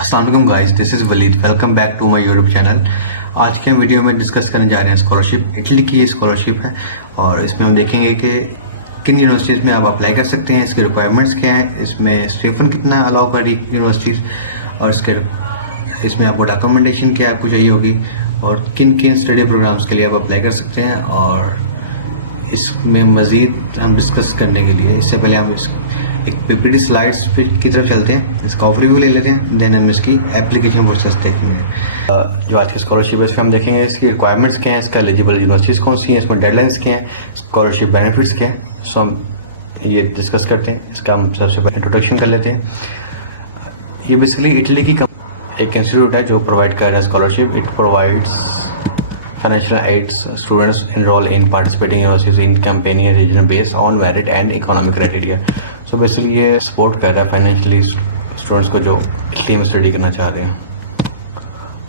अस्सलाम वालेकुम guys, this is Waleed. Welcome back to my YouTube channel. आज के वीडियो में डिस्कस करने जा रहे हैं स्कॉलरशिप। इटली की स्कॉलरशिप है और इसमें हम देखेंगे कि किन यूनिवर्सिटीज़ में आप अप्लाई कर सकते हैं, इसके रिक्वायरमेंट्स क्या हैं, इसमें स्टीपेंड कितना अलाउ कर रही यूनिवर्सिटीज़ और इसमें आपको डॉक्यूमेंटेशन क्या आपको चाहिए होगी और किन किन स्टडी प्रोग्राम्स के लिए आप अप्लाई कर सकते हैं। और इसमें मज़ीद हम डिस्कस करने के लिए इससे पहले हम एक पीपीटी स्लाइड्स की तरफ चलते हैं, इसका ओवरव्यू ले लेते हैं, देन हम इसकी एप्लीकेशन प्रोसेस देखेंगे। जो आज की स्कॉलरशिप है इसमें हम देखेंगे इसकी रिक्वायरमेंट्स क्या हैं, इसका एलिजिबल यूनिवर्सिटीज़ कौन सी हैं, इसमें डेडलाइंस क्या हैं, स्कॉलरशिप बेनिफिट्स क्या हैं। सो हम ये डिस्कस करते हैं। इसका हम सबसे पहले इंट्रोडक्शन कर लेते हैं। ये बेसिकली इटली की एक इंस्टीट्यूट है जो प्रोवाइड कर रहा है scholarship. It provides financial aids students enroll in participating universities in campaign region based on merit and economic criteria. So basically ये सपोर्ट कर रहा है फाइनेंशियली स्टूडेंट्स को जो इटली में स्टडी करना चाह रहे हैं।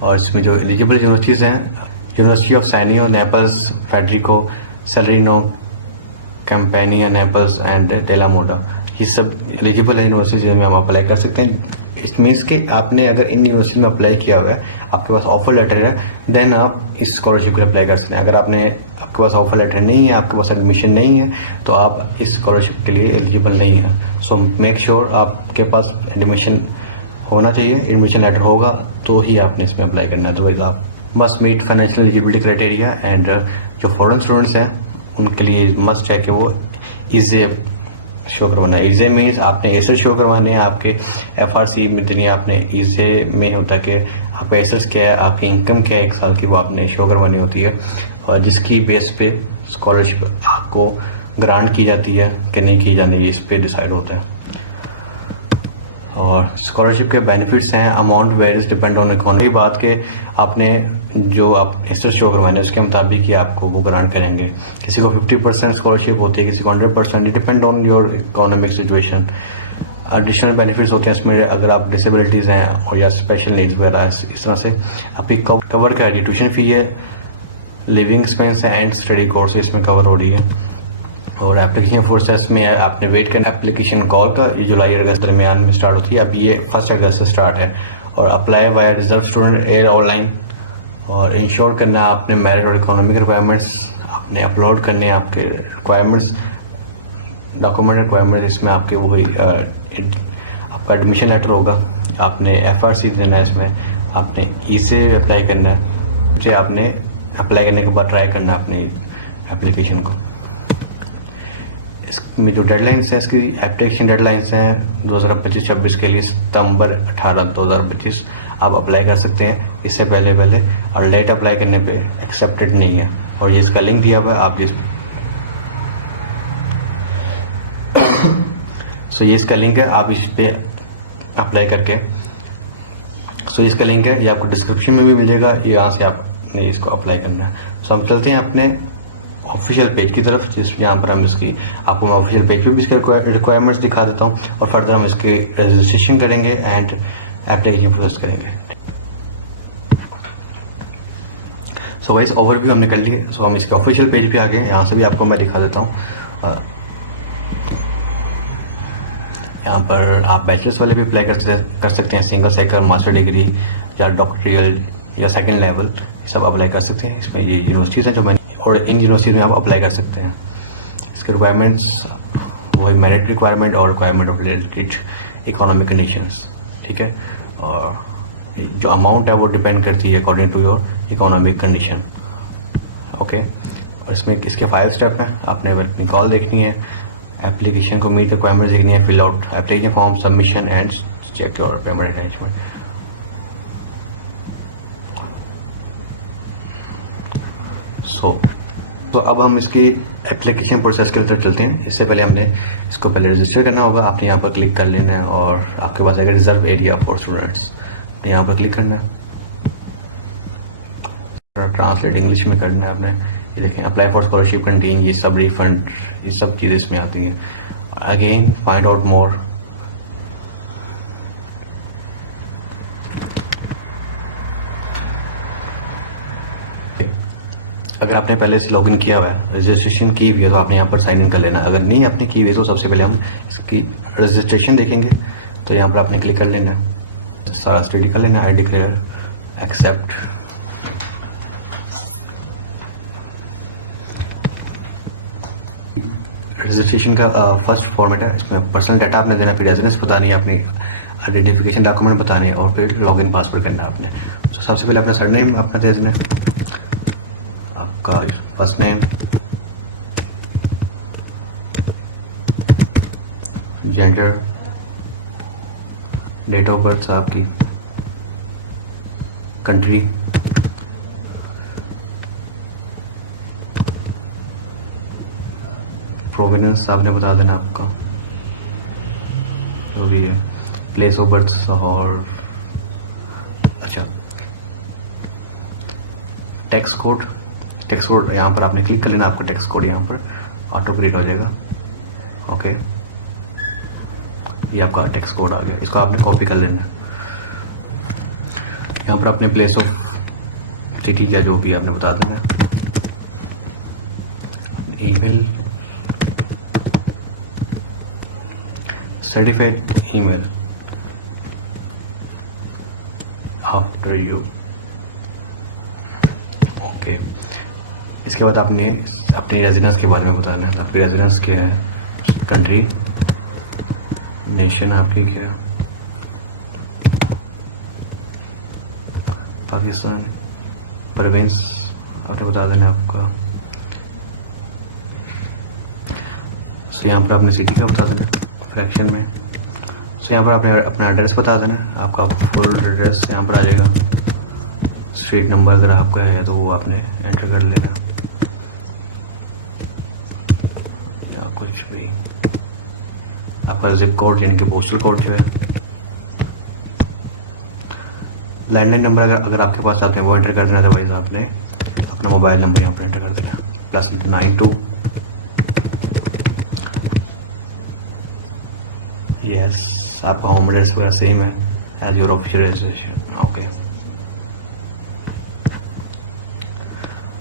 और इसमें जो एलिजिबल यूनिवर्सिटीज़ हैं, university of Sannio, Naples, Federico, Salerno, Campania, Naples and della Moda, ये सब एलिजिबल है यूनिवर्सिटीज जिनमें हम अप्लाई कर सकते हैं। इट मीन्स कि आपने अगर इन यूनिवर्सिटी में अप्लाई किया हुआ है, आपके पास ऑफर लेटर है, देन आप इस स्कॉलरशिप के लिए अप्लाई कर सकते हैं। अगर आपके पास ऑफर लेटर नहीं है, आपके पास एडमिशन नहीं है, तो आप इस स्कॉलरशिप के लिए एलिजिबल नहीं है। सो मेक श्योर आपके पास एडमिशन होना चाहिए। एडमिशन लेटर होगा तो ही आपने इसमें अप्लाई करना है, अदरवाइज आप must meet financial eligibility criteria. And जो फॉरेन स्टूडेंट्स हैं उनके लिए मस्ट है कि वो ईजे शो करवाना है। ईजे मीन्स आपने एसेट शो करवाने हैं। आपके एफआरसी में दिन आपने ईजे में होता है कि आपका एसेट्स क्या है, आपकी इनकम क्या है एक साल की, वो आपने शो करवानी होती है और जिसकी बेस पे स्कॉलरशिप आपको ग्रांट की जाती है कि नहीं की जानी, इस पे डिसाइड होता है। और स्कॉलरशिप के बेनिफिट्स हैं, amount varies depend on economy. बात के आपने जो आप एसेट शो करवाने हैं उसके मुताबिक ही आपको वो ग्रांट करेंगे। किसी को 50% स्कॉलरशिप होती है, किसी को 100%, depend on your economic situation. Additional benefits होते हैं इसमें, अगर आप डिसेबिलिटीज़ हैं और या स्पेशल नीड्स वगैरह इस तरह से आपकी कवर कर रही है। ट्यूशन फी है, लिविंग एक्सपेंस है एंड स्टडी कोर्स इसमें कवर हो रही है। और एप्लीकेशन प्रोसेस में आपने वेट करना एप्लीकेशन कॉल का, ये जुलाई अगस्त दरमियान में स्टार्ट होती है। अब ये 1 अगस्त से स्टार्ट है। और apply via reserve student air online. और इंश्योर करना आपने मेरिट और इकोनॉमिक रिक्वायरमेंट्स आपने अपलोड करने हैं। आपके रिक्वायरमेंट्स डॉक्यूमेंट रिक्वायरमेंट्स इसमें आपके वही आपका एडमिशन लेटर होगा, आपने एफआरसी देना है, इसमें आपने ई से अप्लाई करना है। फिर आपने अप्लाई करने के बाद ट्राई करना है अपनी एप्लीकेशन को। इसमें जो डेडलाइंस है, इसकी एप्लीकेशन डेडलाइंस हैं 2025-26 के लिए सितंबर 18, 2025 आप अप्लाई कर सकते हैं इससे पहले और लेट अप्लाई करने पे एक्सेप्टेड नहीं है। और ये इसका लिंक दिया हुआ है, आप सो ये इसका लिंक है, आप इस पे अप्लाई करके इसका लिंक है, ये आपको डिस्क्रिप्शन में भी मिलेगा, ये यहाँ से आपने इसको अप्लाई करना है। सो हम चलते हैं अपने ऑफिशियल पेज की तरफ, यहाँ पर हम इसकी आपको मैं ऑफिशियल पेज पे भी इसके रिक्वायरमेंट्स दिखा देता हूँ और फर्दर हम इसकी रजिस्ट्रेशन करेंगे एंड एप्लीकेशन प्रोसेस करेंगे। सो गाइस ओवरव्यू हमने कर लिए। सो हम इसके ऑफिशियल पेज पे आ गए, यहाँ से भी आपको मैं दिखा देता हूँ। यहाँ पर आप बैचलर्स वाले भी अप्लाई कर सकते हैं, सिंगल सेक्टर, मास्टर डिग्री या डॉक्टरियल या सेकेंड लेवल, सब अप्लाई कर सकते हैं। इसमें ये यूनिवर्सिटीज़ हैं जो मैंने, और इन यूनिवर्सिटीज में आप अप्लाई कर सकते हैं। इसके रिक्वायरमेंट्स वही मेरिट रिक्वायरमेंट और requirement of related economic conditions, ठीक है। और जो अमाउंट है वो डिपेंड करती है according to your economic condition, okay. और इसमें इसके 5 स्टेप हैं। आपने अपनी कॉल देखनी है, एप्लीकेशन को मीट रिक्वायरमेंट्स देखनी है, fill out application form, submission and check your payment arrangement. तो अब हम इसकी एप्लीकेशन प्रोसेस की तरफ चलते हैं। इससे पहले हमने इसको पहले रजिस्टर करना होगा। आपने यहाँ पर क्लिक कर लेना है और आपके पास अगर रिजर्व एरिया फॉर स्टूडेंट्स, यहाँ पर क्लिक करना है, ट्रांसलेट इंग्लिश में करना है आपने। ये देखें, अप्लाई फॉर स्कॉलरशिप कंटीन, ये सब रिफंड, ये सब चीज़ें इसमें आती हैं। अगेन फाइंड आउट मोर, अगर आपने पहले से लॉगिन किया हुआ है, रजिस्ट्रेशन की हुई है, तो आपने यहाँ पर साइन इन कर लेना। अगर नहीं आपने की हुई है तो सबसे पहले हम इसकी रजिस्ट्रेशन देखेंगे, तो यहाँ पर आपने क्लिक कर लेना है। सारा स्टडी कर लेना। I declare, accept. रजिस्ट्रेशन का फर्स्ट फॉर्मेट है, इसमें पर्सनल डाटा आपने देना, फिर रेजिडेंस बतानी है, अपनी आइडेंटिफिकेशन डॉक्यूमेंट बताने हैं और फिर लॉगिन पासवर्ड करना है आपने। तो सबसे पहले अपना सरनेम अपना दे देना, आपका first name, gender, date of birth आपकी, कंट्री, प्रोविनेंस आपने बता देना आपका जो भी है, प्लेस ऑफ बर्थ और अच्छा टैक्स कोड यहाँ पर आपने क्लिक कर लेना, आपका टैक्स कोड यहाँ पर ऑटो क्रिएट हो जाएगा। ओके, ये आपका टैक्स कोड आ गया, इसको आपने कॉपी कर लेना। यहाँ पर अपने प्लेस ऑफ सिटी या जो भी आपने बता देना, email, certified email after you. Okay, इसके बाद आपने अपनी रेजिडेंस के बारे में बताना है। आपकी रेजिडेंस क्या है, कंट्री, नेशन आपकी क्या है, पाकिस्तान, प्रोविंस आपने बता देना आपका। सो यहाँ पर आपने सिटी का बता देना फ्रैक्शन में। सो यहाँ पर आपने अपना एड्रेस बता देना, आपका फुल एड्रेस यहाँ पर आ जाएगा। स्ट्रीट नंबर अगर आपका है तो वो आपने एंटर कर लेना, या कुछ भी आपका जिप कोड यानी कि पोस्टल कोड जो है। लैंडलाइन नंबर अगर आपके पास आते हैं वो एंटर कर देना, अदरवाइज आपने अपना मोबाइल नंबर यहाँ पर एंटर कर देना, +92। यस, आपका होम एड्रेस वगैरह सेम है as your official registration. Okay,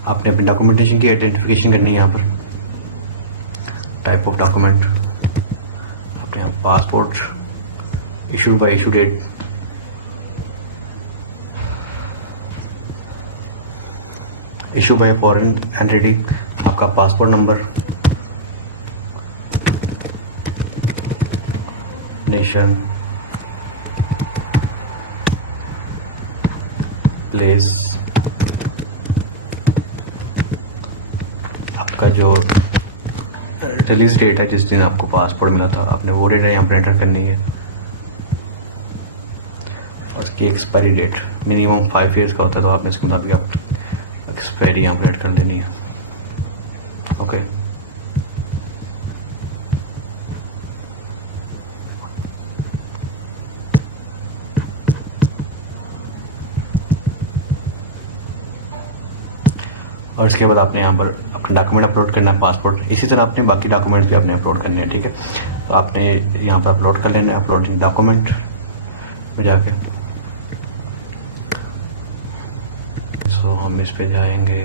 आपने अपनी डॉक्यूमेंटेशन की आइडेंटिफिकेशन करनी है। यहाँ पर टाइप ऑफ डॉक्यूमेंट आपने यहाँ passport, issued by issue date, issue by foreign entity, आपका पासपोर्ट नंबर, नेशन, प्लेस, आपका जो रिलीज डेट है जिस दिन आपको पासपोर्ट मिला था, आपने वो डेट यहाँ पर एंटर करनी है, और उसकी एक्सपायरी डेट मिनिमम 5 ईयर्स का होता है, तो आपने इसके मुताबिक आप एक्सपायरी यहाँ पर ऐड कर देनी है। ओके, और इसके बाद आपने यहाँ पर अपना डॉक्यूमेंट अपलोड करना है, पासपोर्ट। इसी तरह आपने बाकी डॉक्यूमेंट्स भी आपने अपलोड करने हैं, ठीक है। तो आपने यहाँ पर अपलोड कर लेना है, अपलोडिंग डॉक्यूमेंट में जाके। सो हम इस पे जाएंगे,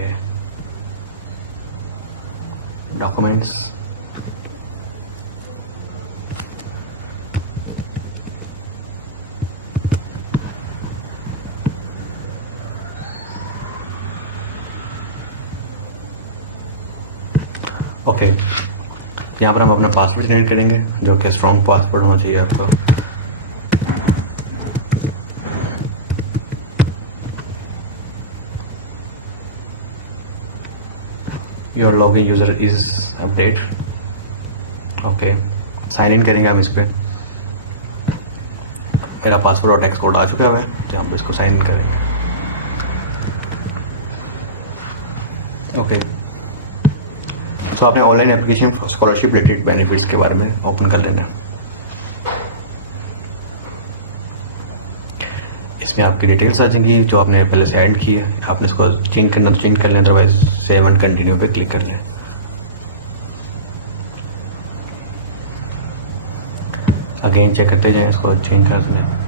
डॉक्यूमेंट्स, ओके। यहाँ पर हम अपना पासवर्ड जनरेट करेंगे जो कि स्ट्रॉन्ग पासवर्ड होना चाहिए आपका। Your login user is update. Okay, sign in करेंगे हम इस पर। मेरा पासवर्ड और टेक्स्ट कोड आ चुका है, तो हम इसको साइन इन करेंगे। ओके, तो आपने online application scholarship related benefits के बारे में ओपन कर लेना। इसमें आपकी डिटेल्स आ जाएंगी जो आपने पहले से ऐड की है। आपने इसको चेंज करना तो चेंज कर लें, अदरवाइज सेव एंड कंटिन्यू पे क्लिक कर लें। अगेन चेक करते जाएं, इसको चेंज कर दें।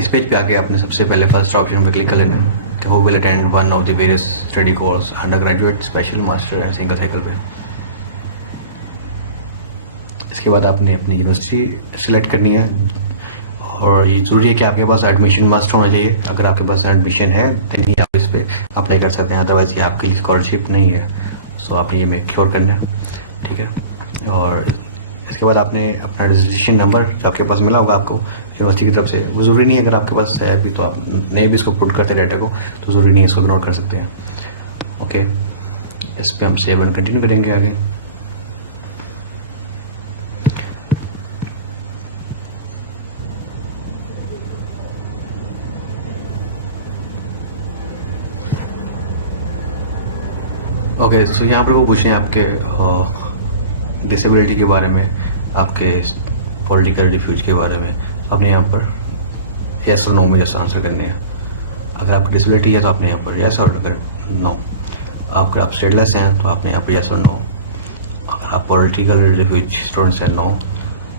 इस पेज पे आके आपने सबसे पहले फर्स्ट ऑप्शन पे क्लिक कर लेना है कि who will attend one of the various study course under graduate, special, master and single cycle पे। इसके बाद आपने अपनी यूनिवर्सिटी सिलेक्ट करनी है और ये जरूरी है कि आपके पास एडमिशन मस्ट होना चाहिए। अगर आपके पास एडमिशन है तो ही आप इस पर अप्लाई कर सकते हैं, अदरवाइज ये आपके लिए स्कॉलरशिप नहीं है। सो आपने ये मेक श्योर करना है, ठीक है। और इसके बाद आपने अपना रजिस्ट्रेशन नंबर जो आपके पास मिला होगा आपको यूनिवर्सिटी की तरफ से, वो ज़रूरी नहीं है, अगर आपके पास है अभी तो आप नहीं भी इसको पुट करते डाटा को तो ज़रूरी नहीं है, इसको इग्नोर कर सकते हैं। ओके, इस पर हम सेव एंड कंटिन्यू करेंगे आगे। ओके, सो यहाँ पर वो पूछ रहे हैं आपके डिसेबिलिटी के बारे में, आपके पॉलिटिकल रिफ्यूज के बारे में। आपने यहाँ पर यस और नो में जैसा आंसर करने हैं। अगर आपकी डिसेबिलिटी है तो आपने यहाँ पर यस, और अगर नो, अगर आप स्टेटलेस हैं तो आपने यहाँ पर यस और नो। अगर आप पॉलिटिकल रिफ्यूज स्टूडेंट्स हैं, no.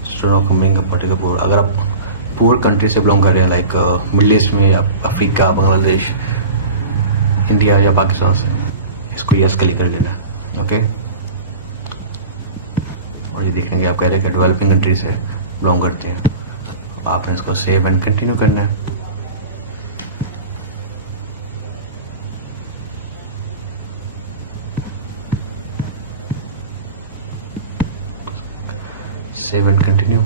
Student coming particular poor, अगर आप पुअर कंट्री से बिलोंग कर रहे हैं लाइक मिडल ईस्ट में, अफ्रीका, बांग्लादेश, इंडिया या पाकिस्तान से, इसको यस क्लिक कर लेना। ओके, और ये देखेंगे आप कह रहे हैं कि डेवलपिंग कंट्री से बिलोंग करते हैं। आपने इसको सेव एंड कंटिन्यू करना है। Save and continue.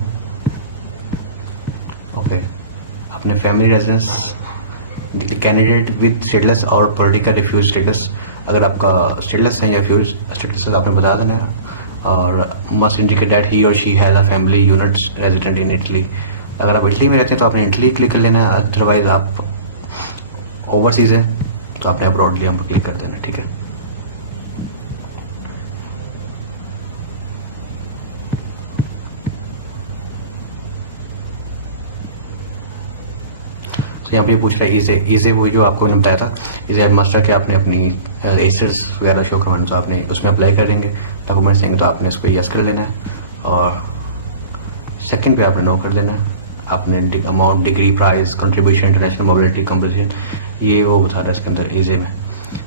ओके, अपने family residence candidate with status और पॉलिटिकल रिफ्यूज स्टेटस, अगर आपका स्टेटस है या रिफ्यूज स्टेटस आपने बता देना है। और मस्ट इंडिकेट दैट ही और she has a family unit resident in Italy, अगर आप इटली में रहते हैं तो आपने इटली क्लिक कर लेना है। अदरवाइज आप ओवरसीज है तो आपने अब्रॉड लिया पर क्लिक कर देना, ठीक है। यहाँ पे पूछ रहा है इसे वो जो आपको मैंने बताया था इसे मास्टर के आपने अपनी एसेट्स वगैरह शो करवाना, तो आपने उसमें अप्लाई कर देंगे, डॉक्यूमेंट्स देंगे तो आपने उसको यस कर लेना है। और सेकंड पे आपने नो कर लेना है। आपने amount, degree, price, contribution, international mobility, composition, ये वो बता रहा है इसके अंदर इजे में।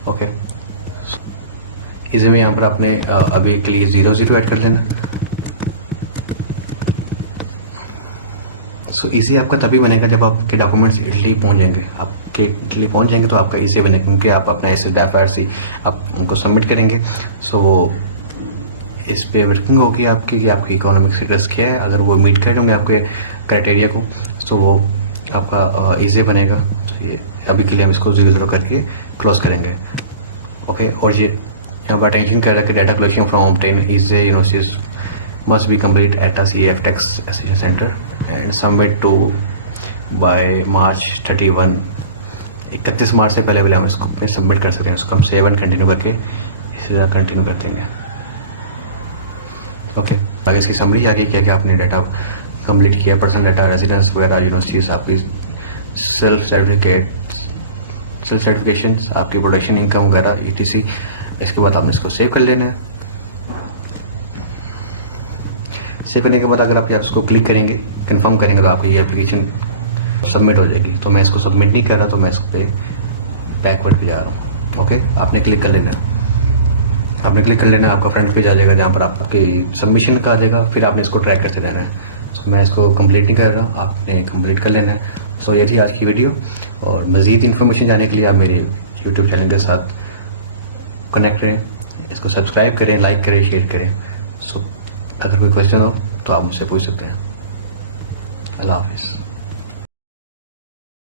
ओके, इजे में यहाँ पर आपने अभी के लिए 0 ऐड कर लेना। सो इजी आपका तभी बनेगा जब आपके डॉक्यूमेंट्स इटली पहुंच जाएंगे। आपके इटली पहुंच जाएंगे तो आपका इजी बनेगा, क्योंकि आप अपना एसएसडी आप उनको सबमिट करेंगे। सो वो इस पे वर्किंग होगी आपकी कि आपकी इकोनॉमिक स्टेटस क्या है। अगर वो मीट कर देंगे आपके क्राइटेरिया को तो वो आपका इजी बनेगा। तो ये अभी के लिए हम इसको 0 करके क्लोज करेंगे। ओके, और ये यहाँ पर अटेंशन कर रहा है कि डाटा कलेक्शन फ्रॉम ऑब्टेन इजे universities must be complete at a CFTEX Association Center and submit to by March 31 मार्च से पहले हम इसको सबमिट कर सकते हैं। इसको हम सेव एंड कंटिन्यू करके इसी तरह कंटिन्यू कर देंगे। ओके, आगे इसकी समरी आगे क्या क्या आपने डाटा कंप्लीट किया, पर्सनल डाटा, रेजिडेंस वगैरह, यूनिवर्सिटीज, आपकी सेल्फ सर्टिफिकेशन, आपकी प्रोडक्शन इनकम वगैरह ETC। इसके बाद आपने इसको सेव कर लेना है। सेव करने के बाद अगर आप इसको क्लिक करेंगे, कंफर्म करेंगे तो आपकी ये एप्लीकेशन सबमिट हो जाएगी। तो मैं इसको सबमिट नहीं कर रहा, तो मैं इस पे बैकवर्ड पे जा रहा हूँ। ओके, आपने क्लिक कर लेना, आपका फ्रंट पेज आ जाएगा जहाँ पर आपकी सबमिशन का आ जाएगा। फिर आपने इसको ट्रैक करते रहना है। तो मैं इसको कंप्लीट नहीं कर रहा, आपने कंप्लीट कर लेना है। सो ये थी आज की वीडियो, और मज़ीद इन्फॉर्मेशन जाने के लिए आप मेरे यूट्यूब चैनल के साथ कनेक्ट रहें, इसको सब्सक्राइब करें, लाइक करें, शेयर करें। सो अगर कोई क्वेश्चन हो तो आप मुझसे पूछ सकते हैं। अल्लाह हाफिज़।